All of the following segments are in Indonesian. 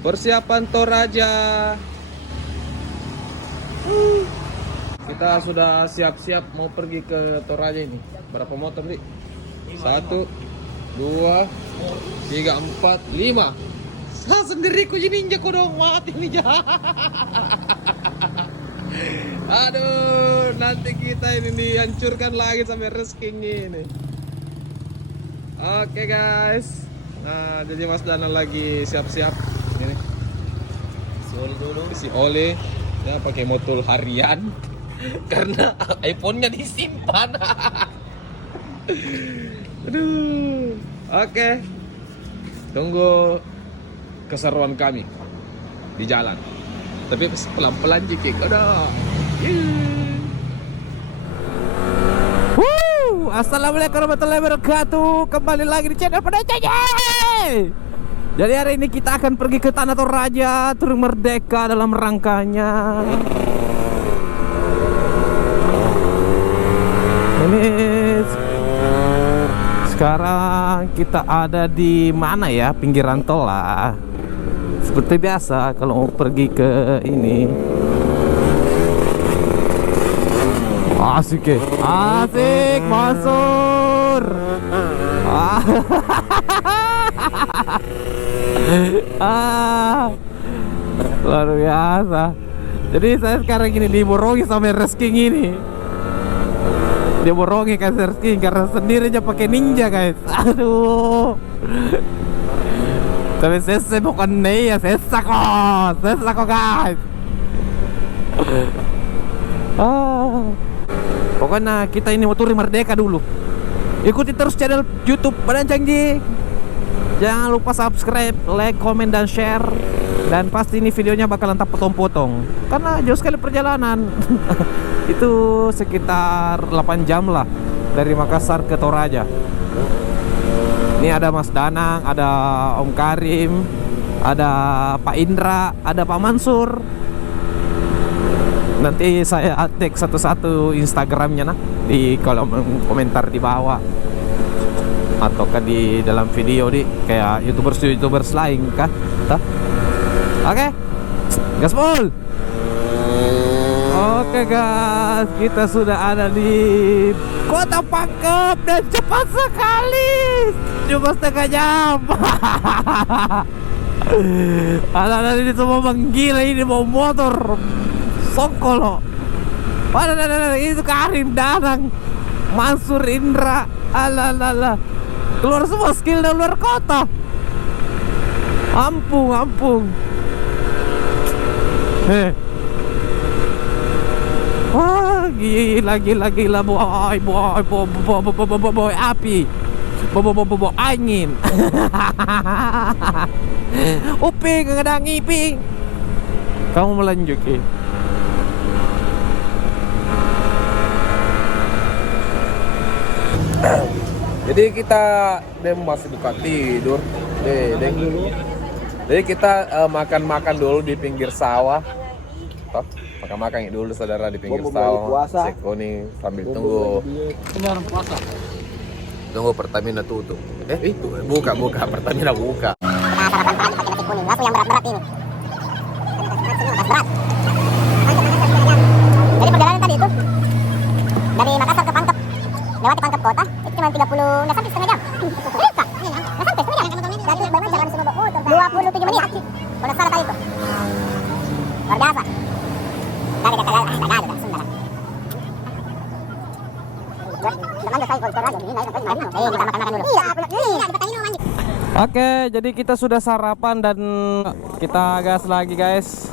Persiapan Toraja. Kita sudah siap-siap mau pergi ke Toraja ini. Berapa motor nih? 1, 2, 3, 4, 5. Saya sendiri ku ninja kok dong, mati nih. Aduh, nanti kita ini dihancurkan lagi sampai resking ini. Oke guys. Nah, jadi Mas Dana lagi siap-siap. Ini isi oli dulu. Isi oli. Ya, pakai motor harian karena iPhone-nya disimpan. Aduh. Oke. Tunggu keseruan kami di jalan. Tapi pelan-pelan jikik. Udah. Assalamualaikum warahmatullahi wabarakatuh. Kembali lagi di channel Pada Caca. Jadi hari ini kita akan pergi ke Tanah Toraja, Turun Merdeka dalam rangkanya. Ini sekarang kita ada di mana ya? Pinggiran tol lah. Seperti biasa kalau mau pergi ke ini. Asik ya, asik Mansur. Luar biasa. Jadi saya sekarang ini diborongi sama Resking ini. Diborongi kan Resking karena sendiri aja pakai ninja guys. Aduh. Tapi saya bukan nih ya, saya kok guys. Pokoknya kita ini mau turun merdeka dulu. Ikuti terus channel YouTube Badan Canggih. Jangan lupa subscribe, like, komen, dan share. Dan pasti ini videonya bakalan tak potong-potong karena jauh sekali perjalanan. Itu sekitar 8 jam lah dari Makassar ke Toraja. Ini ada Mas Danang, ada Om Karim, ada Pak Indra, ada Pak Mansur. Nanti saya tag satu-satu Instagramnya di kolom komentar di bawah ataukah di dalam video di kayak youtubers lain kah? Oke, gaspol. Oke guys, kita sudah ada di Kota Pangkep dan cepat sekali, cuma setengah jam. Anak-anak ini semua menggila ini mau motor. Songkolo. Ada itu Karim, Danang, Mansur, Indra. Alalala. Keluar semua skill dari luar kota. Ampung. Wah, gila boy api. Boy angin. Uping ngedang iping. Kamu melanjut ya? Jadi kita masih buka tidur. Jadi kita makan dulu di pinggir sawah. Toh, makan dulu saudara di pinggir sawah. Seko nih sambil tunggu. Tunggu Pertamina tutup. Buka Pertamina buka. Sarapan pagi pakai nasi kuning, langsung yang berat-berat ini. Berat. Jadi perjalanan tadi itu dari Makassar ke Pangkep, lewati Pangkep kota, itu cuma 30, nggak sampai setengah jam. Nggak sampai setengah jam. Berarti baru jalan semua motor. 27 menit. Kalau salah tadi itu. Luar biasa. Dari kata sudah sundara. Teman saya kalau lagi ini kita makan dulu. Iya, Oke, jadi kita sudah sarapan dan kita gas lagi guys.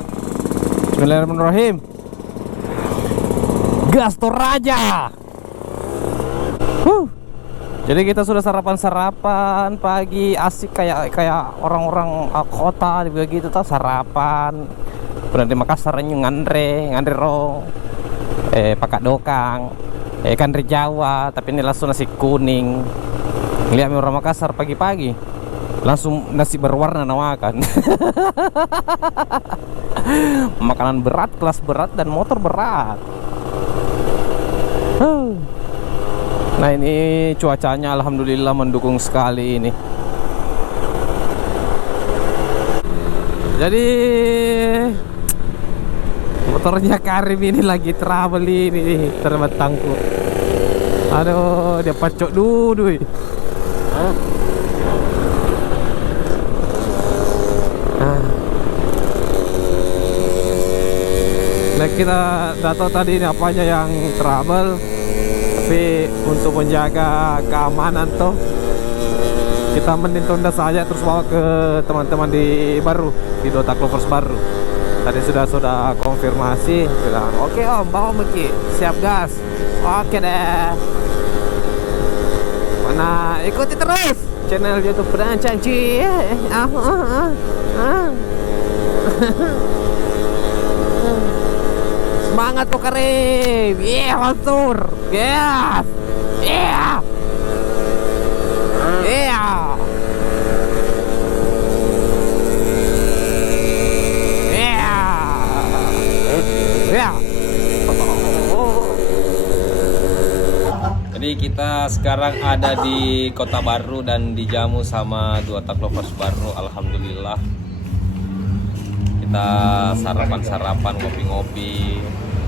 Bismillahirrahmanirrahim. Gas Toraja. Jadi kita sudah sarapan pagi asik kayak orang-orang kota begitu tuh sarapan. Kemudian di Makassar ngandre rong. Pakai dokang. Kan dari Jawa, tapi ini langsung nasi kuning. Lihat orang Makassar pagi-pagi langsung nasi berwarna makan. Makanan berat, kelas berat, dan motor berat. Nah ini cuacanya alhamdulillah mendukung sekali ini. Jadi motornya Karim ini lagi trouble ini terbentangku. Aduh, dia pacok dulu. Nah, kita tidak tahu tadi ini apanya yang trouble, tapi untuk menjaga keamanan toh kita mending tunda saja terus bawa ke teman-teman di baru di Dota Clovers baru. Tadi sudah konfirmasi, bilang oke om, bawa Meki, siap gas. Oke deh. Mana ikuti terus channel YouTube Perancang Ci. Semangat kok Karim. Yeah, mantur. Yes. Yeah. Yeah. Yeah. Jadi kita sekarang ada di Kota Baru dan dijamu sama Dota Clovers baru. Alhamdulillah. Kita sarapan-sarapan, ngopi-ngopi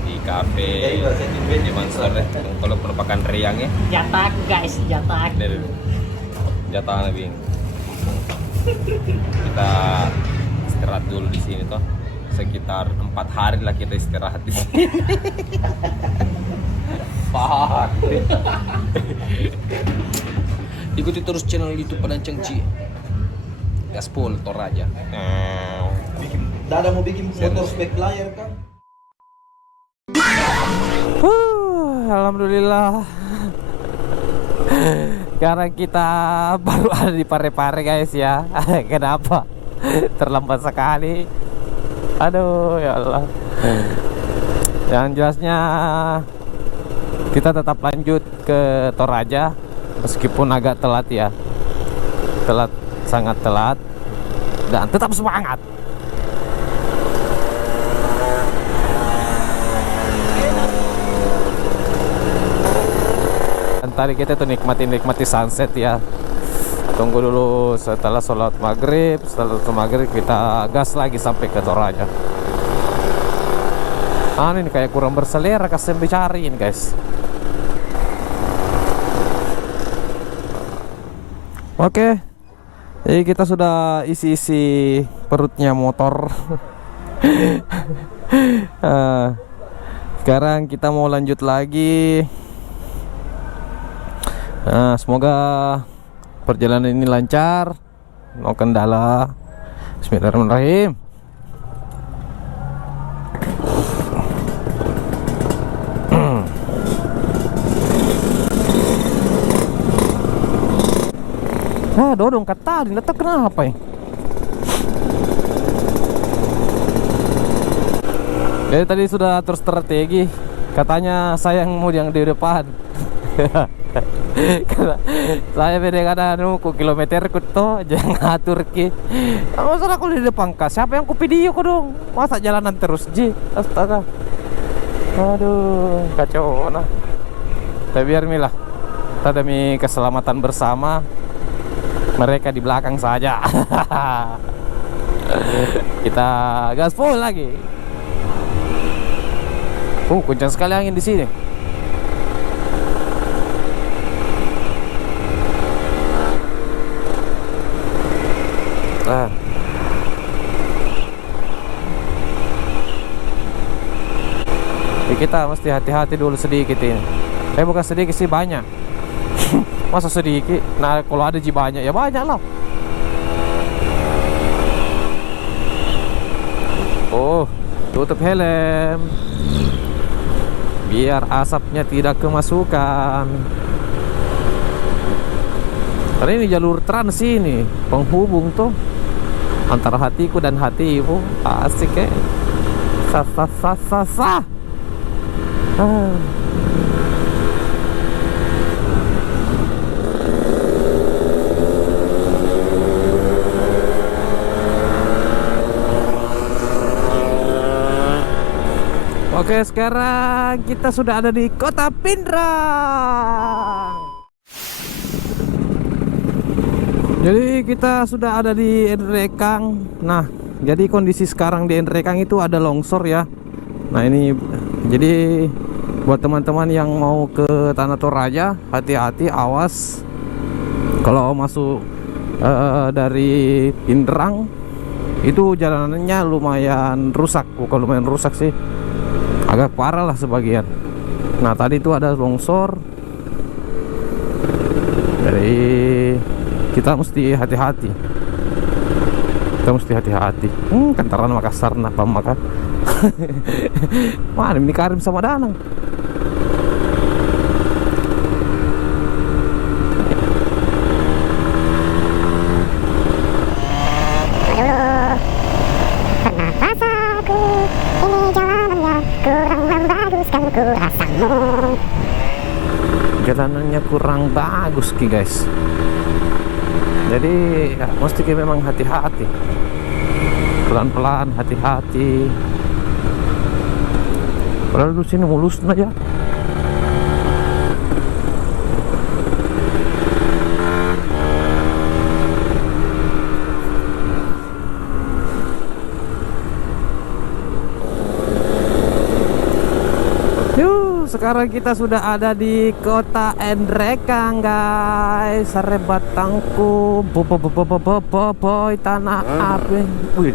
di kafe di Mansur ya. Kalau merupakan riang ya. Jatah guys, jatah. Dari jatah lagi. Kita istirahat dulu di sini toh. Sekitar 4 hari lah kita istirahat di sini. Pak. Ikuti terus channel YouTube Perancang Ci. Gaspol Toraja. Dada mau bikin motor spek layar kan? Alhamdulillah. Sekarang kita baru ada di Parepare guys ya. Kenapa? Terlambat sekali. Aduh ya Allah. Yang jelasnya kita tetap lanjut ke Toraja meskipun agak telat ya. Telat, sangat telat. Dan tetap semangat. Dan tadi kita tuh nikmati sunset ya. Tunggu dulu setelah sholat maghrib. Setelah sholat maghrib kita gas lagi sampai ke Toraja. Ini kayak kurang berselera kasih bicarain guys. Oke, jadi kita sudah isi perutnya motor. Sekarang kita mau lanjut lagi. Semoga perjalanan ini lancar, no kendala. Bismillahirrahmanirrahim. Dodong kata di letak kenapa ya? Jadi tadi sudah terus strategi. Katanya saya yang mau yang di depan. Karena saya beda kadang ku kilometer ku to jangan atur ki. Masa aku di depan kah? Siapa yang ku video ku dong? Masa jalanan terus ji? Astaga. Aduh, kacau nah. Tapi biar milah. Kita demi keselamatan bersama. Mereka di belakang saja. Kita gaspol lagi. Kencang sekali angin di sini. Kita mesti hati-hati dulu sedikit ini. Bukan sedikit sih, banyak. Masa sedikit? Nah kalau ada ji banyak ya banyak lah. Tutup helm biar asapnya tidak kemasukan. Karena ini jalur trans ini penghubung tuh antara hatiku dan hatimu. Asik ya. Sah. Oke, sekarang kita sudah ada di Kota Pindrang. Jadi kita sudah ada di Endrekang. Nah, Jadi kondisi sekarang di Nrekang itu ada longsor ya. Nah ini jadi buat teman-teman yang mau ke Tanah Toraja, hati-hati, awas kalau masuk dari Pindrang itu jalanannya lumayan rusak. Bukan lumayan rusak sih, agak parah lah sebagian. Nah tadi itu ada longsor, jadi kita mesti hati-hati. Kantaran Makassar napa maka. Mana ini Karim sama Danang. Jalanannya kurang bagus ki guys. Jadi ya, mesti kita memang hati-hati, pelan-pelan, hati-hati. Padahal di sini mulus aja. Sekarang kita sudah ada di kota Nrekang guys. Sarebatangku boy tanah api. Wih.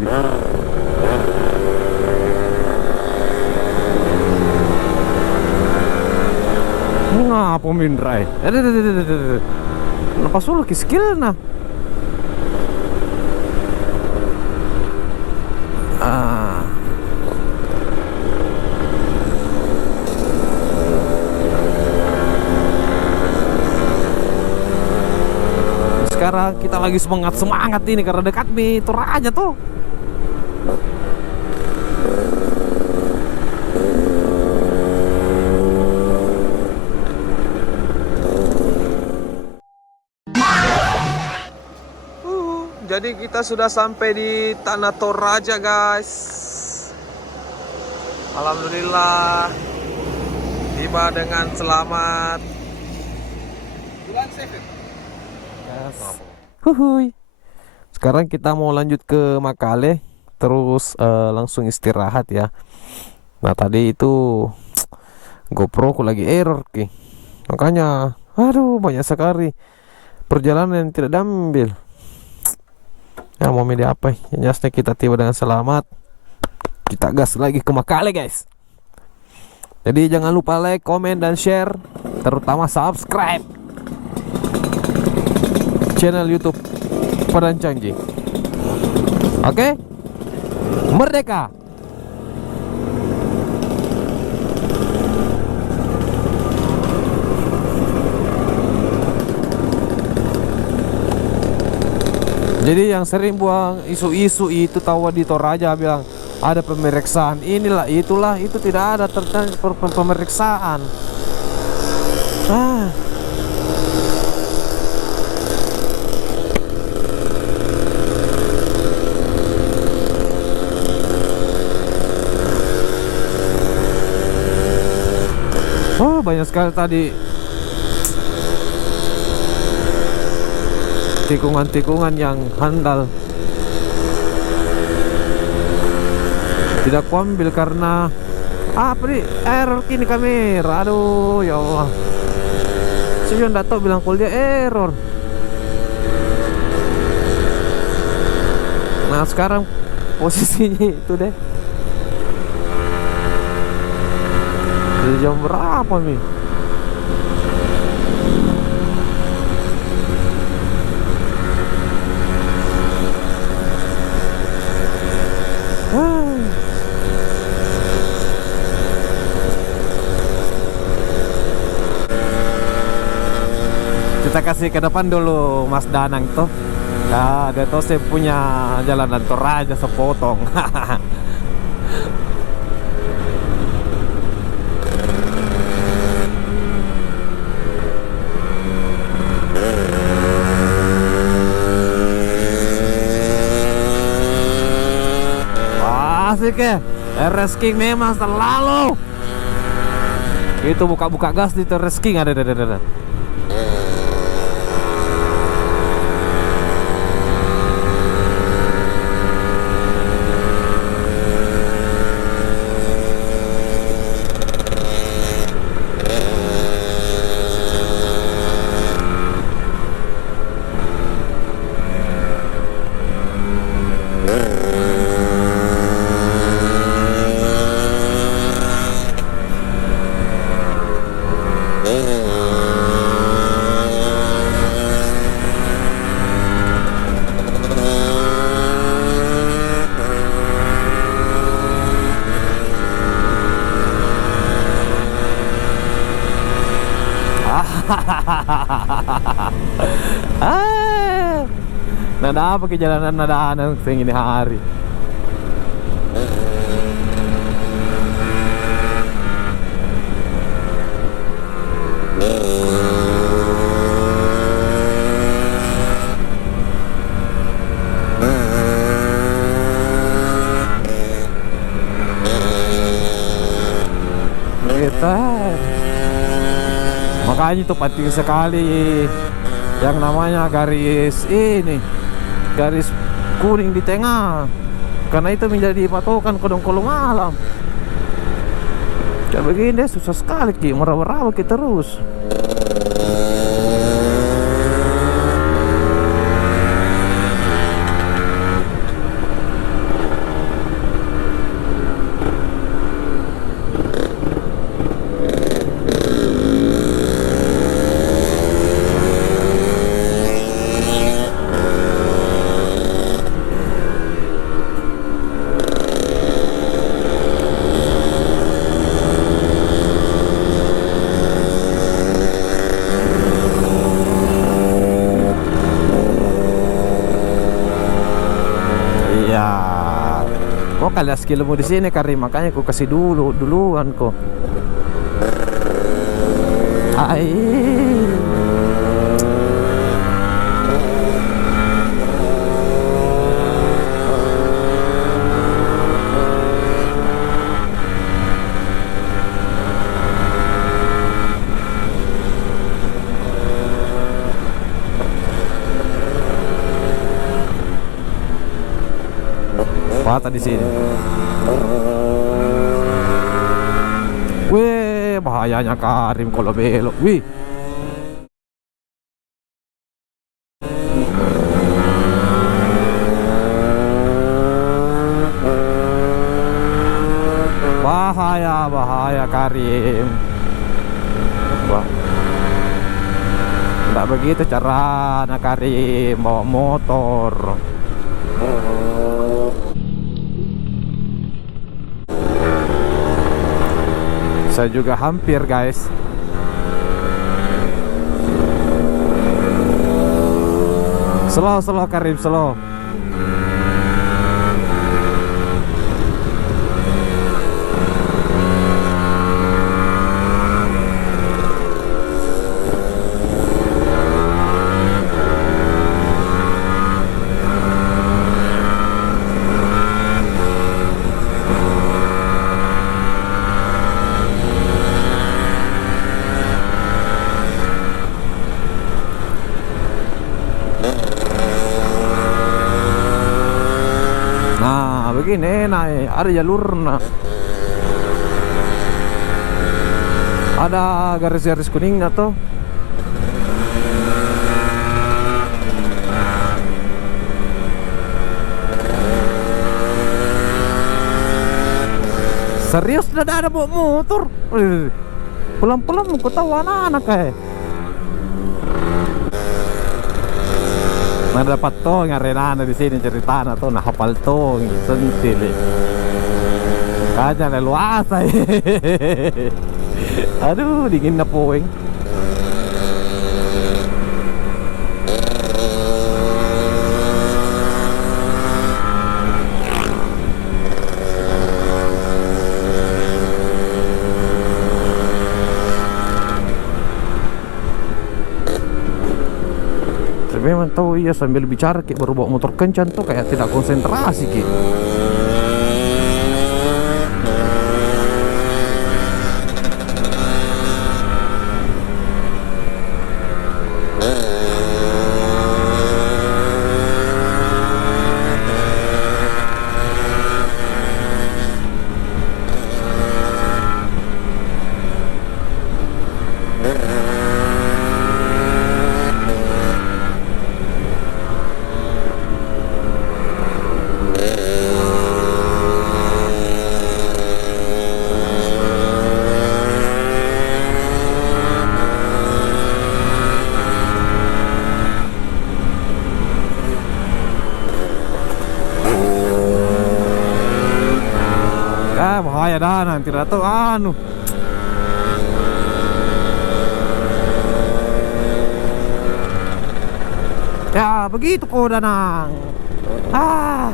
Ngapa mindrai? Kenapa suruh skill nah? Sekarang kita lagi semangat ini karena dekat nih Toraja tuh. Jadi kita sudah sampai di Tanah Toraja guys. Alhamdulillah tiba dengan selamat. Huhuy. Sekarang kita mau lanjut ke Makale, terus langsung istirahat ya. Nah tadi itu GoPro ku lagi error ki, makanya aduh banyak sekali perjalanan yang tidak diambil. Ya mau milih apa? Yang jelasnya kita tiba dengan selamat. Kita gas lagi ke Makale guys. Jadi jangan lupa like, komen, dan share, terutama subscribe channel YouTube Padang Janji. Oke? Merdeka. Jadi yang sering buang isu-isu itu tahu di Toraja bilang ada pemeriksaan inilah itulah, itu tidak ada pemeriksaan. Oh banyak sekali tadi tikungan-tikungan yang handal. Tidak kuambil karena apa nih error kini kamera. Aduh ya Allah, saya tidak tahu bilang kalau dia error. Nah sekarang posisinya itu deh. Dari jam berapa nih? Kita kasih ke depan dulu Mas Danang tuh. Nah, dia tuh saya punya jalanan Toraja sepotong. Asik ya, RS King memang selalu itu buka-buka gas di RS King ada. Nada apa ke jalanan nada-nada ini hari. Kita makanya itu penting sekali yang namanya garis ini, garis kuning di tengah, karena itu menjadi patokan kodong-kolong alam. Kayak begini susah sekali Ki, meraba-raba Ki terus. Kok kali skill mo di sini Karim, makanya ku kasih duluan kok. Ay. Patah di sini. Wih, bahayanya Karim kalau belok. Wih. Bahaya Karim. Wah. Tidak begitu cara anak Karim bawa motor. Saya juga hampir guys. Slow Karim, slow. Begini enak, ada jalurnya, ada garis-garis kuningnya tuh. Serius udah ada bawa motor, pelan-pelan mau tahu anak-anak kayak. Nah dapat tuh ngarenana di sini ceritanya tuh, nah hafal tuh sentil. Kayaknya leluasa. Aduh dingin na poing. Memang tahu iya sambil bicara Ki, baru bawa motor kencan tuh kayak tidak konsentrasi Ki. bahaya dah nanti datang anu. Ya begitu kok Danang. Ah.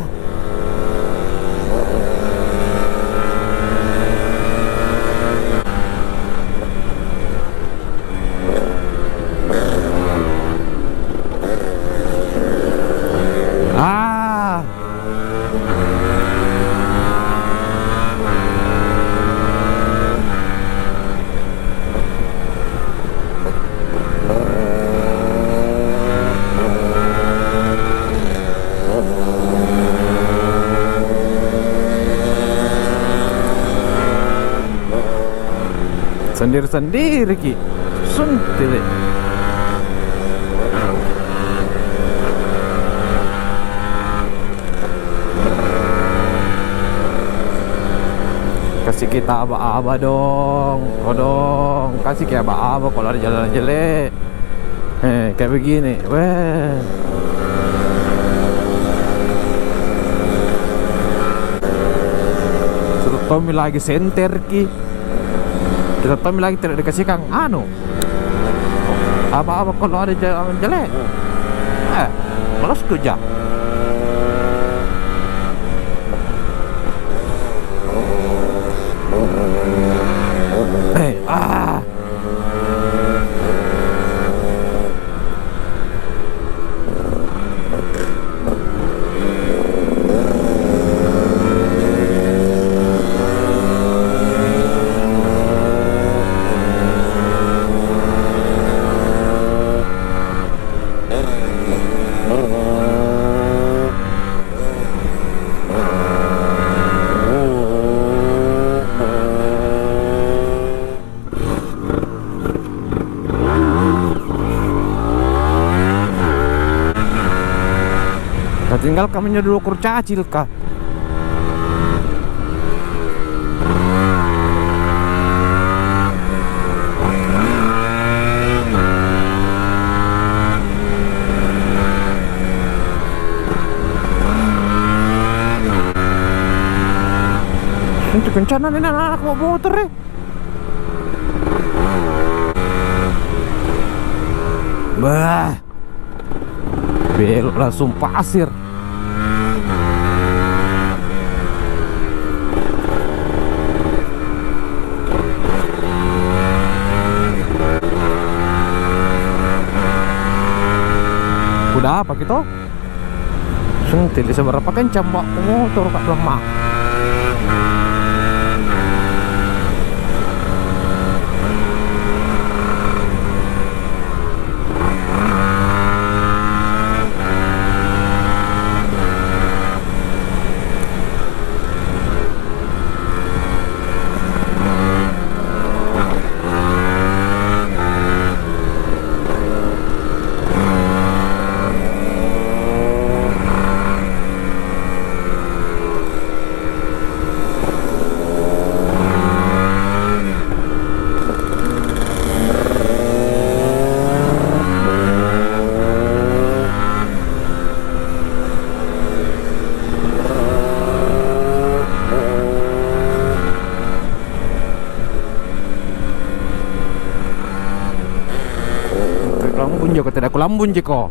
Ah. Sendiri-sendiri Ki. Suntil. Kasih kita aba-aba dong. Oh dong, kasih kayak aba-aba kalau ada jalan jelek. Kayak begini. Weh. Sudah Tommy lagi senter Ki. Kita Tommy lagi tidak dikasihkan anu apa-apa kalau ada jalan jelek. Malas kerja. Ah. Tinggal kaminya dulu kurcacil kah? Ini kencana nih anak mau motor ya. Bah, belok langsung pasir. Udah apa gitu? Sentil seberapa kencang mbak motor kak lemah. Lambun juga tidak aku lambun jiko.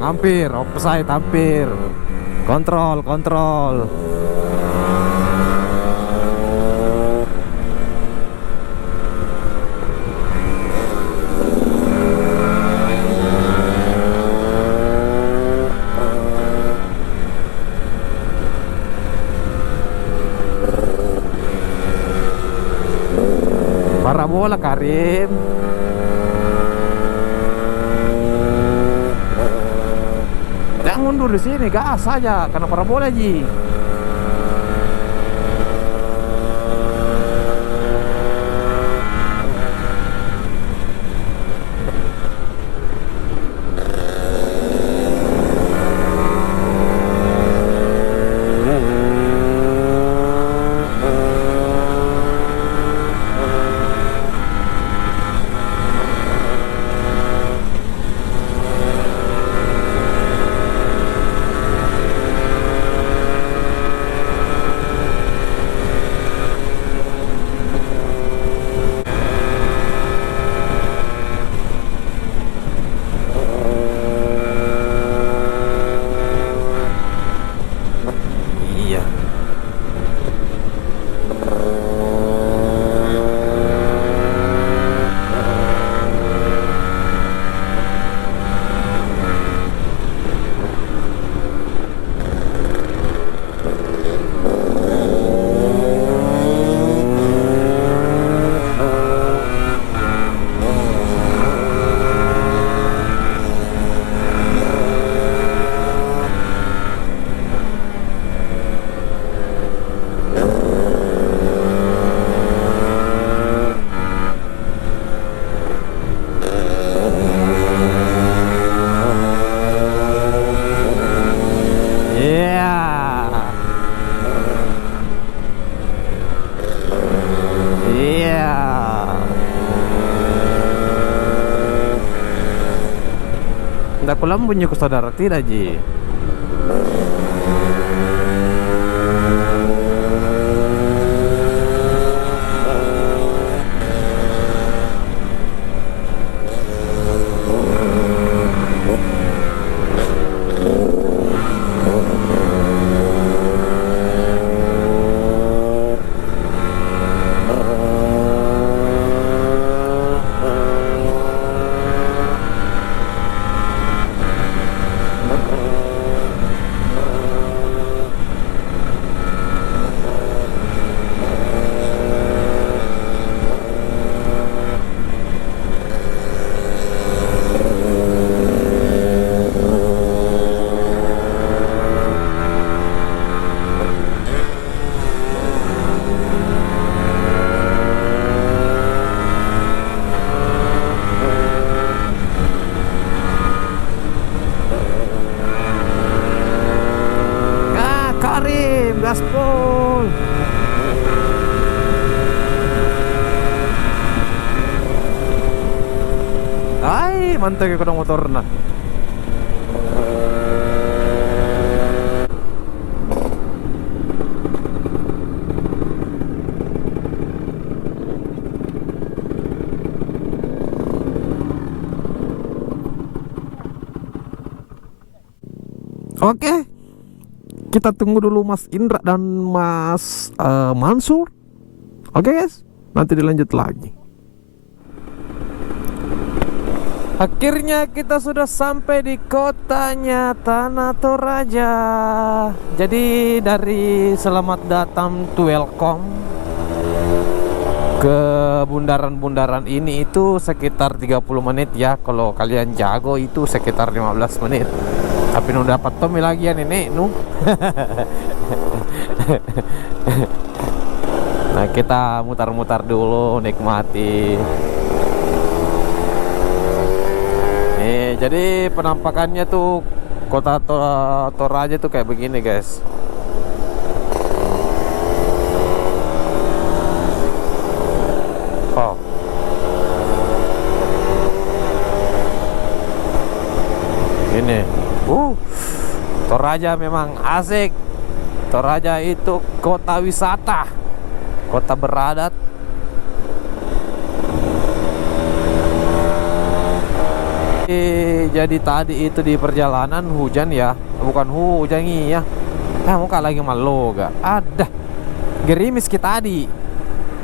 Hampir offside, hampir. Kontrol. Parabola Karim. Jangan mundur di sini, gas saja karena parabola ji. iya. Tidak pulang bunyi ke saudara tidak, Ji. Karim, gaspol. Ay, mantap ko ng motor na. Oke. Kita tunggu dulu Mas Indra dan Mas Mansur. Oke guys, nanti dilanjut lagi. Akhirnya kita sudah sampai di kotanya Tanah Toraja. Jadi dari selamat datang to welcome ke bundaran-bundaran ini itu sekitar 30 menit ya. Kalau kalian jago itu sekitar 15 menit. Tapi nu dapat Tommy lagi ya nenek nu. Nah kita mutar-mutar dulu, nikmati. Nih jadi penampakannya tuh kota Toraja tuh kayak begini guys. Oh. Ini. Toraja memang asik. Toraja itu kota wisata, kota beradat. Jadi tadi itu di perjalanan hujan ya, bukan hujan ya. Muka lagi malu gak? Ada gerimis kita tadi,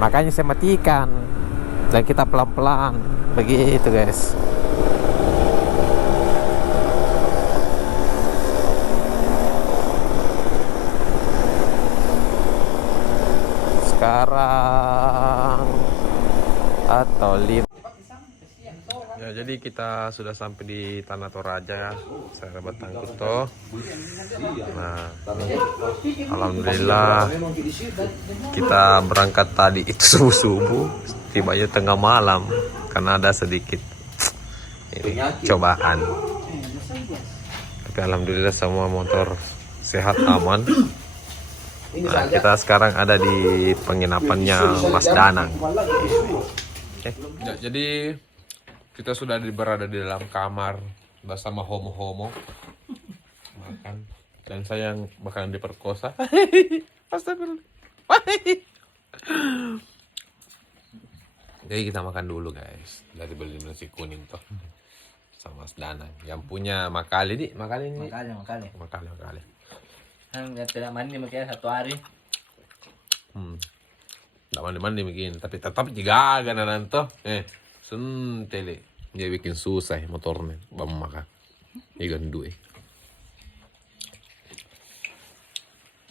makanya saya matikan dan kita pelan-pelan begitu guys. Sekarang atau ya, jadi kita sudah sampai di Tanah Toraja, sahabat Tangkuto. Nah, alhamdulillah kita berangkat tadi itu subuh-subuh, tibanya tengah malam karena ada sedikit ini cobaan. Tapi alhamdulillah semua motor sehat aman. Nah, kita sekarang ada di penginapannya Mas Danang. Okay. Ya, jadi kita sudah berada di dalam kamar bersama homo-homo makan, dan saya yang bakalan diperkosa. Astagfirullah. Jadi kita makan dulu guys, dari beli nasi kuning toh sama Mas Danang yang punya Makali di Makali ini. Makali. Yang tidak mandi makanya 1 hari. Nggak mandi-mandi bikin, tapi tetap juga agak nanti. Sentele. Dia bikin susah motornya, bang maka. Ikan duit.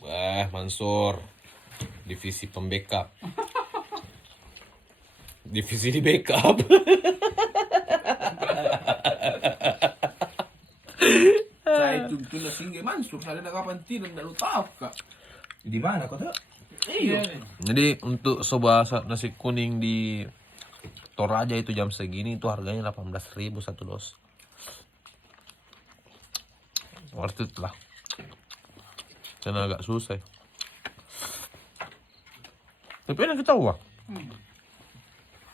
Wah, Mansur. Divisi pembackup. Divisi di backup. Saya itu tuh singgih Mansur, saya ada kapan tidak lu tahu kak. Di mana kau tuh? Iya. Jadi untuk soba nasi kuning di Toraja itu jam segini itu harganya 18.000 satu dos. Worth it lah. Karena agak susah. Tapi enak kita wah.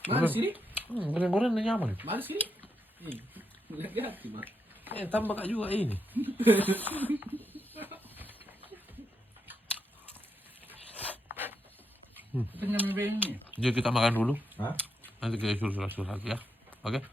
Mana sini? Goreng-goreng udah nyaman. Mana sini? Lihat mah. Tambah kak juga ini. Penyamnya ini. Jadi kita makan dulu. Hah? Nanti kita suruh lagi ya. Oke?